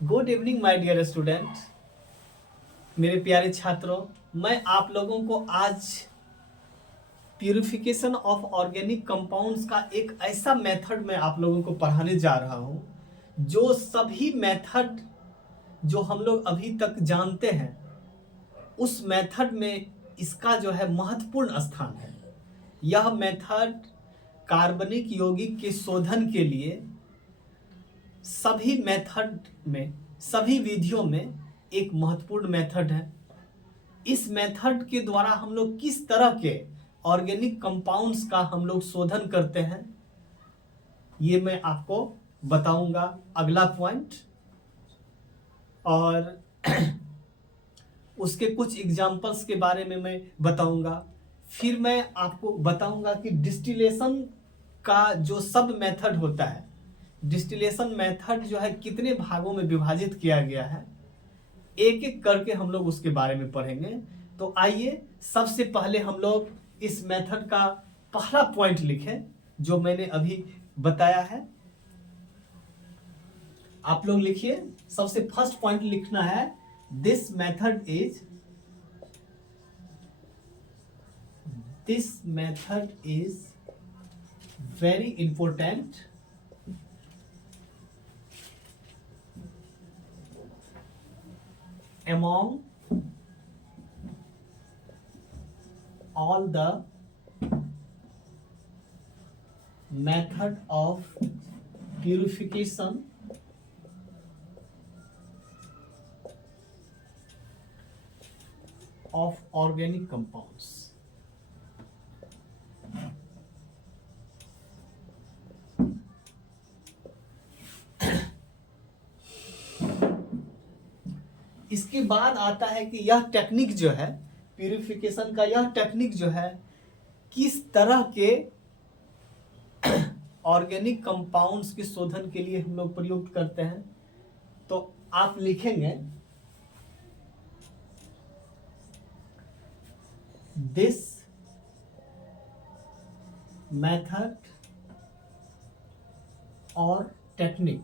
Good evening my dear student, मेरे प्यारे छात्रों। मैं आप लोगों को आज प्यूरिफिकेशन ऑफ ऑर्गेनिक कंपाउंड्स का एक ऐसा मेथड मैं आप लोगों को पढ़ाने जा रहा हूं जो सभी मेथड जो हम लोग अभी तक जानते हैं उस मेथड में इसका जो है महत्वपूर्ण स्थान है। यह मेथड कार्बनिक यौगिक के शोधन के लिए सभी मेथड में, सभी विधियों में एक महत्वपूर्ण मेथड है। इस मेथड के द्वारा हम लोग किस तरह के ऑर्गेनिक कंपाउंड्स का हम लोग शोधन करते हैं ये मैं आपको बताऊंगा अगला पॉइंट, और उसके कुछ एग्जांपल्स के बारे में मैं बताऊंगा। फिर मैं आपको बताऊंगा कि डिस्टिलेशन का जो सब मेथड होता है, डिस्टिलेशन मेथड जो है कितने भागों में विभाजित किया गया है, एक एक करके हम लोग उसके बारे में पढ़ेंगे। तो आइए सबसे पहले हम लोग इस मेथड का पहला पॉइंट लिखें जो मैंने अभी बताया है। आप लोग लिखिए, सबसे फर्स्ट पॉइंट लिखना है, this method is very important among all the method of purification of organic compounds। इसके बाद आता है कि यह टेक्निक जो है प्यूरिफिकेशन का, यह टेक्निक जो है किस तरह के ऑर्गेनिक कंपाउंड्स के शोधन के लिए हम लोग प्रयोग करते हैं। तो आप लिखेंगे, दिस मेथड और technique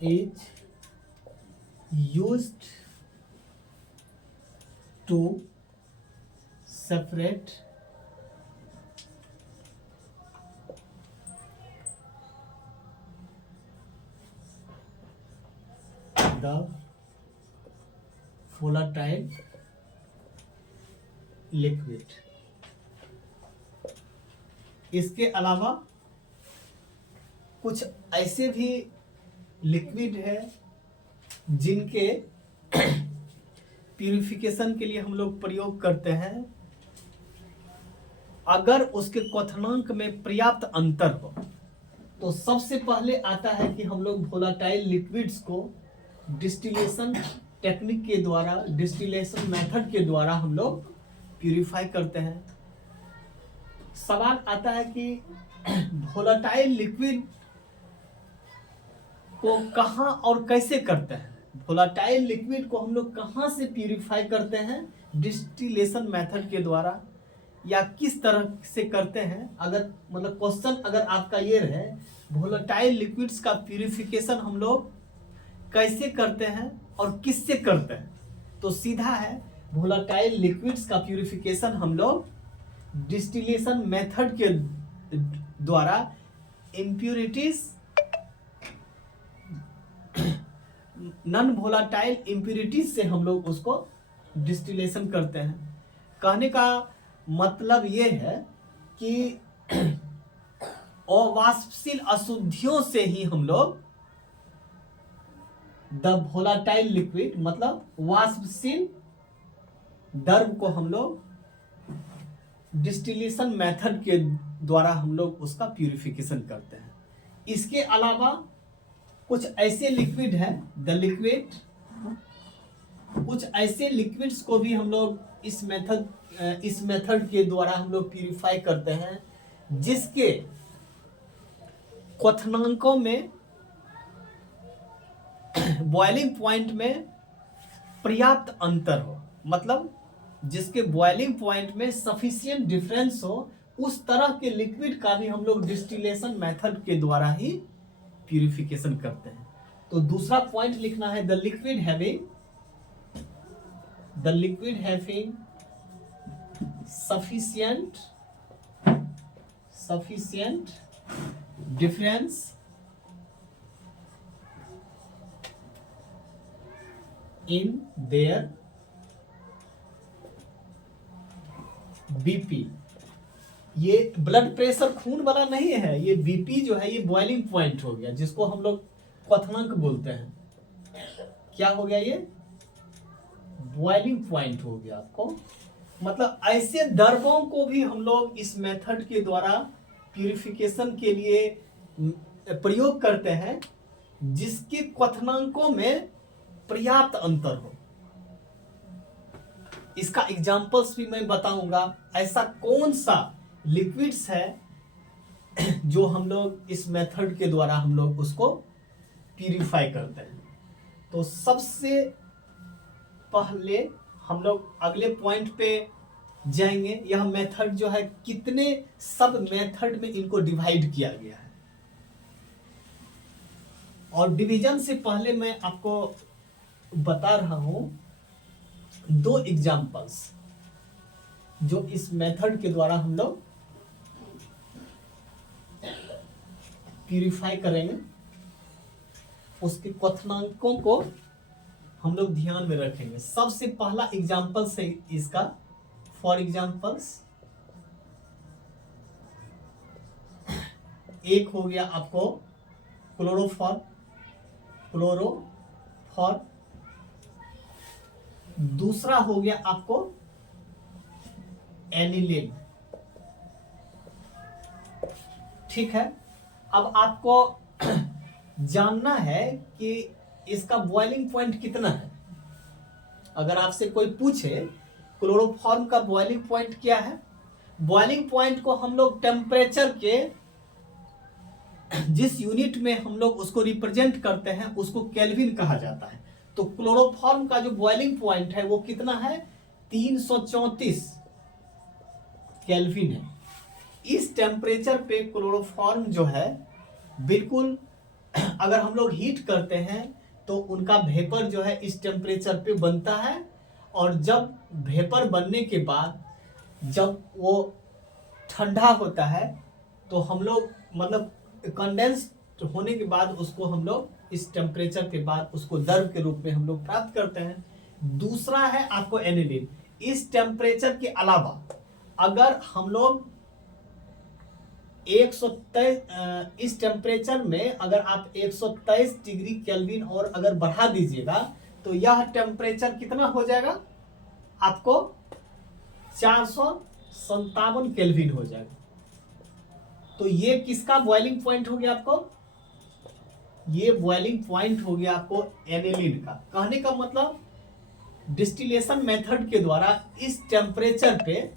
is used to separate the volatile liquid। इसके अलावा कुछ ऐसे भी लिक्विड है जिनके प्यूरिफिकेशन के लिए हम लोग प्रयोग करते हैं अगर उसके क्वथनांक में पर्याप्त अंतर हो। तो सबसे पहले आता है कि हम लोग वोलाटाइल लिक्विड्स को डिस्टिलेशन टेक्निक के द्वारा, डिस्टिलेशन मेथड के द्वारा हम लोग प्यूरिफाई करते हैं। सवाल आता है कि वोलाटाइल लिक्विड को कहां और कैसे करते हैं। वोलाटाइल लिक्विड को हम लोग कहां से प्यूरिफाई करते हैं, डिस्टिलेशन मेथड के द्वारा, या किस तरह से करते हैं। अगर मतलब क्वेश्चन अगर आपका ये रहे वोलाटाइल लिक्विड्स का प्यूरिफिकेशन हम लोग कैसे करते हैं और किससे करते हैं, तो सीधा है वोलाटाइल लिक्विड्स का प्यूरिफिकेशन हम लोग डिस्टिलेशन मेथड के द्वारा इम्प्यूरिटीज, नॉन वोलाटाइल इम्प्यूरिटीज से हम लोग उसको डिस्टिलेशन करते हैं। कहने का मतलब ये है कि अवाष्पशील अशुद्धियों से ही हम लोग द वोलाटाइल लिक्विड मतलब वाष्पशील द्रव को हम लोग डिस्टिलेशन मेथड के द्वारा हम लोग उसका प्यूरिफिकेशन करते हैं। इसके अलावा कुछ ऐसे लिक्विड है, द लिक्विड, कुछ ऐसे लिक्विड्स को भी हम लोग इस मेथड के द्वारा हम लोग प्यूरिफाई करते हैं जिसके क्वथनांकों में, बॉइलिंग पॉइंट में पर्याप्त अंतर हो, मतलब जिसके बॉइलिंग पॉइंट में सफिशिएंट डिफरेंस हो उस तरह के लिक्विड का भी हम लोग डिस्टिलेशन मेथड के द्वारा ही प्यूरिफिकेशन करते हैं। तो दूसरा पॉइंट लिखना है, the liquid having sufficient difference in their BP. ये ब्लड प्रेशर खून वाला नहीं है, ये बीपी जो है ये बॉइलिंग पॉइंट हो गया, जिसको हम लोग क्वथनांक बोलते हैं। क्या हो गया? ये बॉइलिंग पॉइंट हो गया आपको। मतलब ऐसे द्रवों को भी हम लोग इस मेथड के द्वारा प्यूरिफिकेशन के लिए प्रयोग करते हैं, जिसके क्वथनांकों में पर्याप्त अंतर हो। इसका एग्जांपल्स भी मैं बताऊंगा। ऐसा कौन सा लिक्विड्स है जो हम लोग इस मेथड के द्वारा हम लोग उसको प्यूरिफाई करते हैं। तो सबसे पहले हम लोग अगले पॉइंट पे जाएंगे। यह मेथड जो है कितने सब मेथड में इनको डिवाइड किया गया है, और डिवीजन से पहले मैं आपको बता रहा हूं 2 एग्जांपल्स जो इस मेथड के द्वारा हम लोग प्यूरिफाई करेंगे। उसके क्वथनांकों को हम लोग ध्यान में रखेंगे। सबसे पहला एग्जांपल से इसका, फॉर एग्जांपल्स एक हो गया आपको क्लोरोफॉर्म, दूसरा हो गया आपको एनिलीन। ठीक है, अब आपको जानना है कि इसका बॉइलिंग पॉइंट कितना है। अगर आपसे कोई पूछे क्लोरोफॉर्म का बॉइलिंग पॉइंट क्या है, बॉइलिंग पॉइंट को हम लोग टेम्परेचर के जिस यूनिट में हम लोग उसको रिप्रेजेंट करते हैं उसको केल्विन कहा जाता है। तो क्लोरोफॉर्म का जो बॉइलिंग पॉइंट है वो कितना है? 334 केल्विन है। इस टेम्परेचर पे क्लोरोफॉर्म जो है बिल्कुल, अगर हम लोग हीट करते हैं तो उनका वेपर जो है इस टेम्परेचर पे बनता है, और जब वेपर बनने के बाद जब वो ठंडा होता है तो हम लोग मतलब कंडेंस होने के बाद उसको हम लोग इस टेम्परेचर के बाद उसको द्रव के रूप में हम लोग प्राप्त करते हैं। दूसरा है आपको एनिलीन। इस टेम्परेचर के अलावा अगर हम लोग 123 इस टेम्परेचर में अगर आप 123 डिग्री केल्विन और अगर बढ़ा दीजिएगा तो यह टेम्परेचर कितना हो जाएगा? आपको 457 केल्विन हो जाएगा। तो ये किसका बॉइलिंग पॉइंट हो गया आपको? ये बॉइलिंग पॉइंट हो गया आपको एनिलीन का। कहने का मतलब डिस्टिलेशन मेथड के द्वारा इस टेम्परेचर पे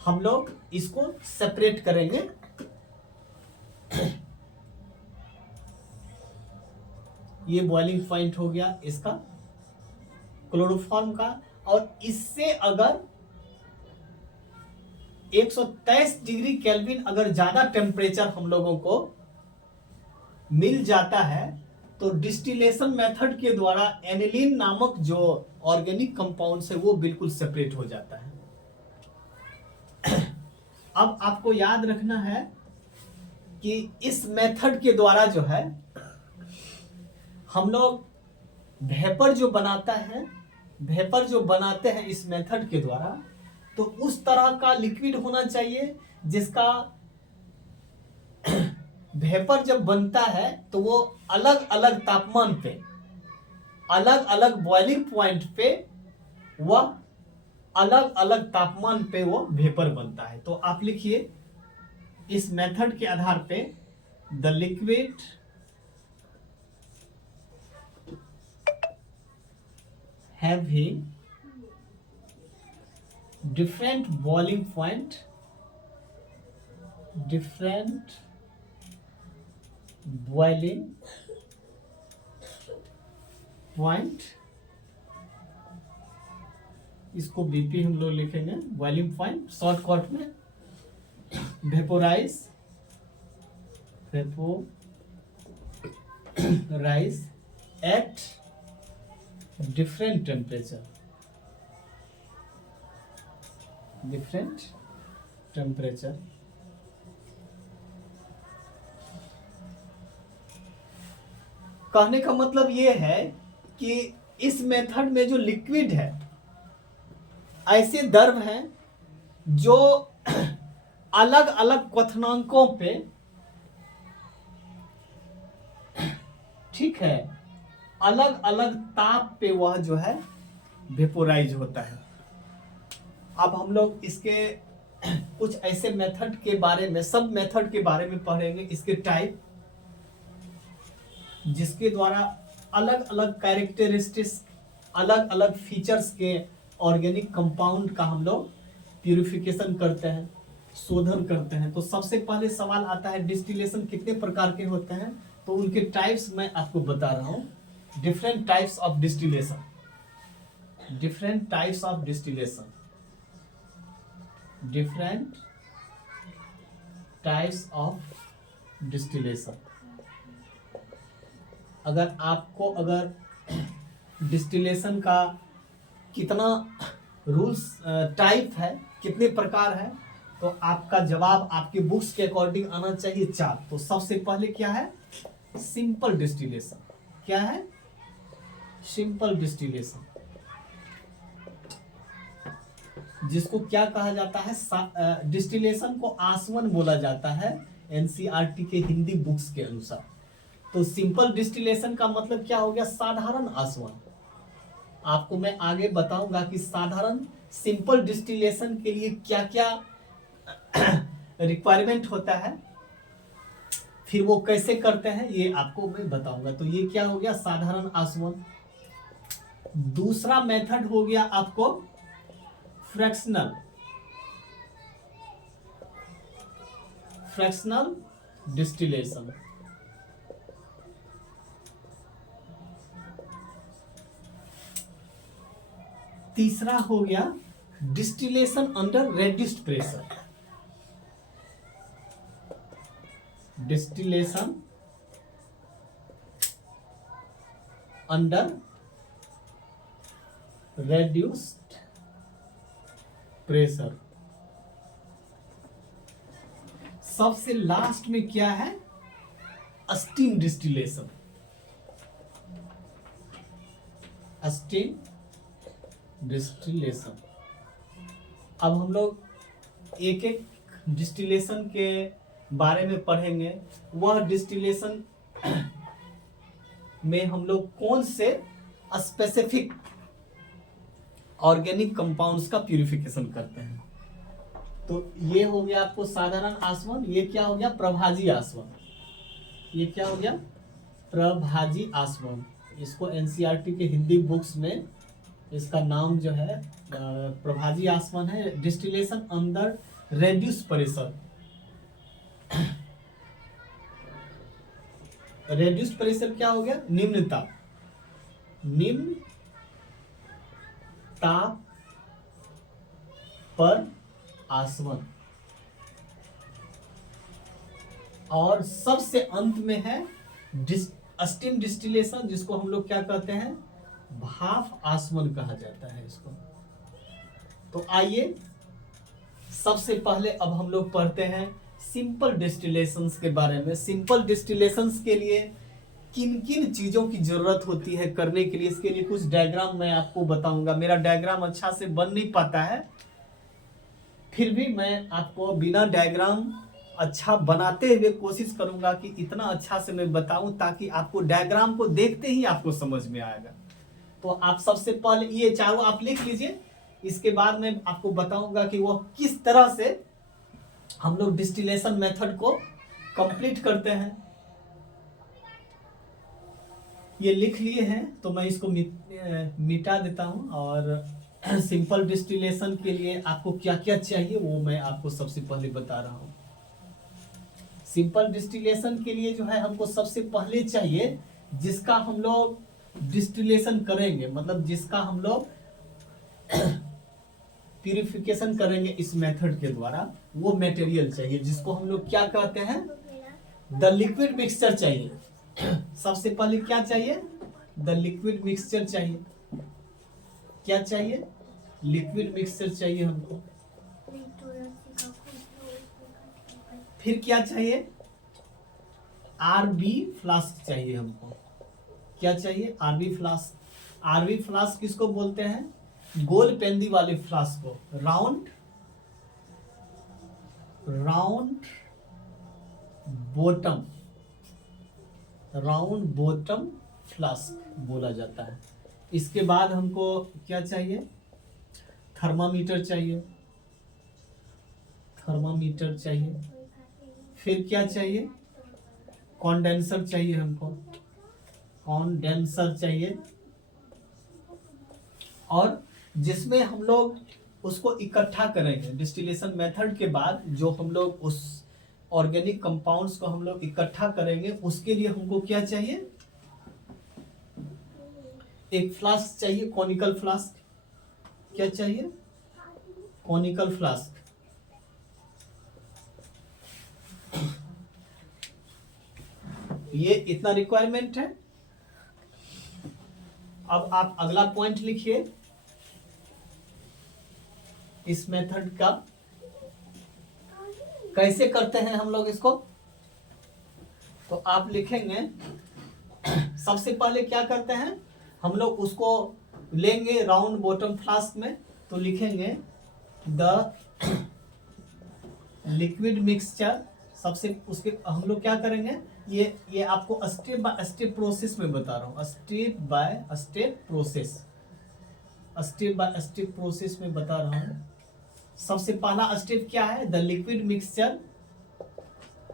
हम लोग इसको सेपरेट करेंगे। ये बॉइलिंग पॉइंट हो गया इसका क्लोरोफॉर्म का, और इससे अगर 123 डिग्री केल्विन अगर ज्यादा टेम्परेचर हम लोगों को मिल जाता है तो डिस्टिलेशन मेथड के द्वारा एनिलीन नामक जो ऑर्गेनिक कंपाउंड्स है वो बिल्कुल सेपरेट हो जाता है। अब आपको याद रखना है कि इस मेथड के द्वारा जो है हम लोग वेपर जो बनाते हैं इस मेथड के द्वारा, तो उस तरह का लिक्विड होना चाहिए जिसका वेपर जब बनता है तो वो अलग अलग तापमान पे, अलग अलग बॉइलिंग पॉइंट पे वह अलग अलग तापमान पे वो वेपर बनता है। तो आप लिखिए इस मेथड के आधार पे, the liquid having different boiling point, इसको बीपी हम लोग लिखेंगे बॉइलिंग पॉइंट शॉर्टकट में, वेपोराइज एट डिफरेंट टेम्परेचर, कहने का मतलब ये है कि इस मेथड में जो लिक्विड है, ऐसे द्रव हैं जो अलग अलग क्वथनांकों पे, ठीक है, अलग अलग ताप पे वह जो है वेपोराइज होता है। अब हम लोग इसके कुछ ऐसे मेथड के बारे में, सब मेथड के बारे में पढ़ेंगे, इसके टाइप, जिसके द्वारा अलग अलग कैरेक्टरिस्टिक्स, अलग अलग फीचर्स के ऑर्गेनिक कंपाउंड का हम लोग प्यूरिफिकेशन करते हैं, शोधन करते हैं। तो सबसे पहले सवाल आता है डिस्टिलेशन कितने प्रकार के होते हैं, तो उनके टाइप्स मैं आपको बता रहा हूं। Different types of distillation, different types of distillation, different types of distillation. अगर आपको अगर डिस्टिलेशन का कितना रूल्स टाइप है, कितने प्रकार है, तो आपका जवाब आपके बुक्स के अकॉर्डिंग आना चाहिए 4। तो सबसे पहले क्या है, सिंपल डिस्टिलेशन। क्या है, सिंपल डिस्टिलेशन, जिसको क्या कहा जाता है, डिस्टिलेशन को आसवन बोला जाता है एनसीईआरटी के हिंदी बुक्स के अनुसार। तो सिंपल डिस्टिलेशन का मतलब क्या हो गया, साधारण आसवन। आपको मैं आगे बताऊंगा कि साधारण सिंपल डिस्टिलेशन के लिए क्या क्या रिक्वायरमेंट होता है, फिर वो कैसे करते हैं ये आपको मैं बताऊंगा। तो ये क्या हो गया, साधारण आसवन। दूसरा मेथड हो गया आपको फ्रैक्शनल डिस्टिलेशन। तीसरा हो गया distillation under reduced pressure, distillation under reduced pressure. सबसे लास्ट में क्या है, स्टीम डिस्टिलेशन, स्टीम डिस्टिलेशन। अब हम लोग एक एक डिस्टिलेशन के बारे में पढ़ेंगे। वह डिस्टिलेशन में हम लोग कौन से स्पेसिफिक ऑर्गेनिक कंपाउंड्स का प्यूरिफिकेशन करते हैं। तो ये हो गया आपको साधारण आसवन। ये क्या हो गया, प्रभाजी आसवन। ये क्या हो गया, प्रभाजी आसवन। इसको एनसीईआरटी के हिंदी बुक्स में इसका नाम जो है प्रभाजी आसवन है। Distillation under reduce pressure, reduced pressure क्या हो गया, निम्न ताप, निम्न ताप पर आसवन। और सबसे अंत में है स्टीम डिस्टिलेशन, जिसको हम लोग क्या कहते हैं, भाप आसवन कहा जाता है इसको। तो आइए सबसे पहले अब हम लोग पढ़ते हैं सिंपल डिस्टिलेशंस के बारे में। सिंपल डिस्टिलेशंस के लिए किन किन चीजों की जरूरत होती है करने के लिए, इसके लिए कुछ डायग्राम मैं आपको बताऊंगा। मेरा डायग्राम अच्छा से बन नहीं पाता है, फिर भी मैं आपको बिना डायग्राम अच्छा बनाते हुए कोशिश करूंगा कि इतना अच्छा से मैं बताऊं ताकि आपको डायग्राम को देखते ही आपको समझ में आएगा। तो आप सबसे पहले ये चारों आप लिख लीजिए, इसके बाद मैं आपको बताऊंगा कि वो किस तरह से हम लोग डिस्टिलेशन मेथड को कंप्लीट करते हैं। ये लिख लिए हैं तो मैं इसको मिटा देता हूं। और सिंपल डिस्टिलेशन के लिए आपको क्या क्या चाहिए वो मैं आपको सबसे पहले बता रहा हूं। सिंपल डिस्टिलेशन के लिए जो है हमको सबसे पहले चाहिए, जिसका हम लोग डिस्टिलेशन करेंगे, मतलब जिसका हम लोग प्यूरिफिकेशन करेंगे इस मेथड के द्वारा, वो मटेरियल चाहिए जिसको हम लोग क्या कहते हैं, द लिक्विड मिक्सचर चाहिए। सबसे पहले क्या चाहिए, द लिक्विड मिक्सचर चाहिए। क्या चाहिए, लिक्विड मिक्सचर चाहिए हमको। फिर क्या चाहिए, आरबी फ्लास्क चाहिए हमको। क्या चाहिए, आरबी फ्लास्क। आरबी फ्लास्क किसको बोलते हैं, गोल पेंदी वाले फ्लास्क को, round bottom, round bottom flask बोला जाता है। इसके बाद हमको क्या चाहिए, थर्मामीटर चाहिए, थर्मामीटर चाहिए। फिर क्या चाहिए, कंडेंसर चाहिए हमको, कंडेंसर चाहिए, और जिसमें हम लोग उसको इकट्ठा करेंगे। डिस्टिलेशन मेथड के बाद जो हम लोग उस ऑर्गेनिक कंपाउंड्स को हम लोग इकट्ठा करेंगे, उसके लिए हमको क्या चाहिए, एक फ्लास्क चाहिए, कॉनिकल फ्लास्क। क्या चाहिए, कॉनिकल फ्लास्क। ये इतना रिक्वायरमेंट है। अब आप अगला पॉइंट लिखिए इस मेथड का, कैसे करते हैं हम लोग इसको। तो आप लिखेंगे, सबसे पहले क्या करते हैं हम लोग, उसको लेंगे राउंड बॉटम फ्लास्क में, तो लिखेंगे द लिक्विड मिक्सचर। सबसे उसके हम लोग क्या करेंगे, ये आपको स्टेप बाय स्टेप प्रोसेस में बता रहा हूँ, step by step process, step by step process में बता रहा हूँ। सबसे पहला स्टेप क्या है, द लिक्विड मिक्सचर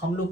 हम लोग